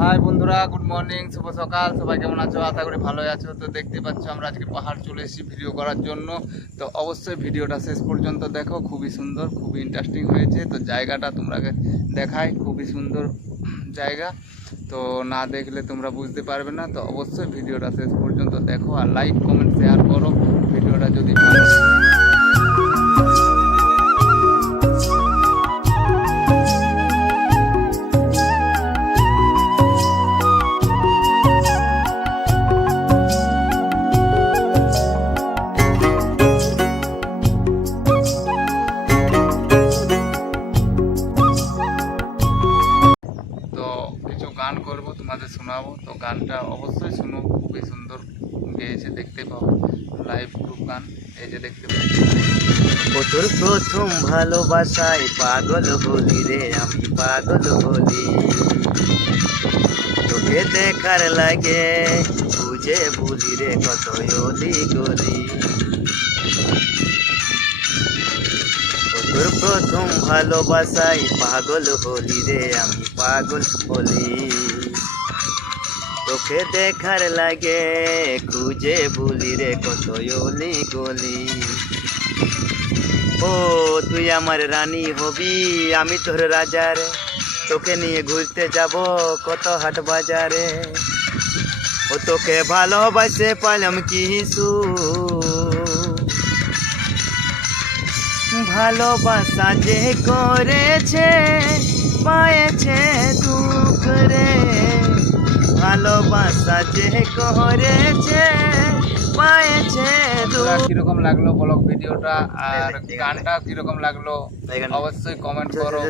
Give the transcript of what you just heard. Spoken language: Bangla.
হাই বন্ধুরা, গুড মর্নিং, শুভ সকাল। সবাই কেমন আছো? আশা করি ভালোই আছো। তো দেখতে পাচ্ছ আমরা আজকে পাহাড় চলে এসেছি ভিডিও করার জন্য। তো অবশ্যই ভিডিওটা শেষ পর্যন্ত দেখো, খুবই সুন্দর, খুবই ইন্টারেস্টিং হয়েছে। তো জায়গাটা তোমরা দেখাই, খুবই সুন্দর জায়গা। তো না দেখলে তোমরা বুঝতে পারবে না। তো অবশ্যই ভিডিওটা শেষ পর্যন্ত দেখো আর লাইক কমেন্ট শেয়ার করো ভিডিওটা যদি ভালো। তো কিছু গান করব, তোমাদের শোনাবো। তো গানটা অবশ্যই শুনো, খুবই সুন্দর গেয়েছে, দেখতে পাবো। লাইভ গ্রুপ গান, এই যে দেখতে পাবো। ও তোর প্রথম ভালোবাসায় পাগল হলি রে, আমি পাগল হলি। তোকে দেখার লাগে বুঝে ভুলি রে, কত অলি গলি। ও তোর প্রথম ভালোবাসায় পাগল হলি রে, আমি পাগল হলি। তোকে দেখার লাগে খুঁজে ভুলি রে, কত অলি গলি। ও তুই আমার রানী হবি, আমি তোর রাজার। তোকে নিয়ে ঘুরতে যাব কত হাট বাজারে। ও তোকে ভালোবাসে পাইলাম কিছু, ভালোবাসা যে করেছে পায়েছে দুঃখ রে। ভালোবাসা যে করেছে পায়েছে দুঃখ। কিরকম লাগলো ব্লগ ভিডিওটা আর গানটা কিরকম লাগলো অবশ্যই কমেন্ট করো।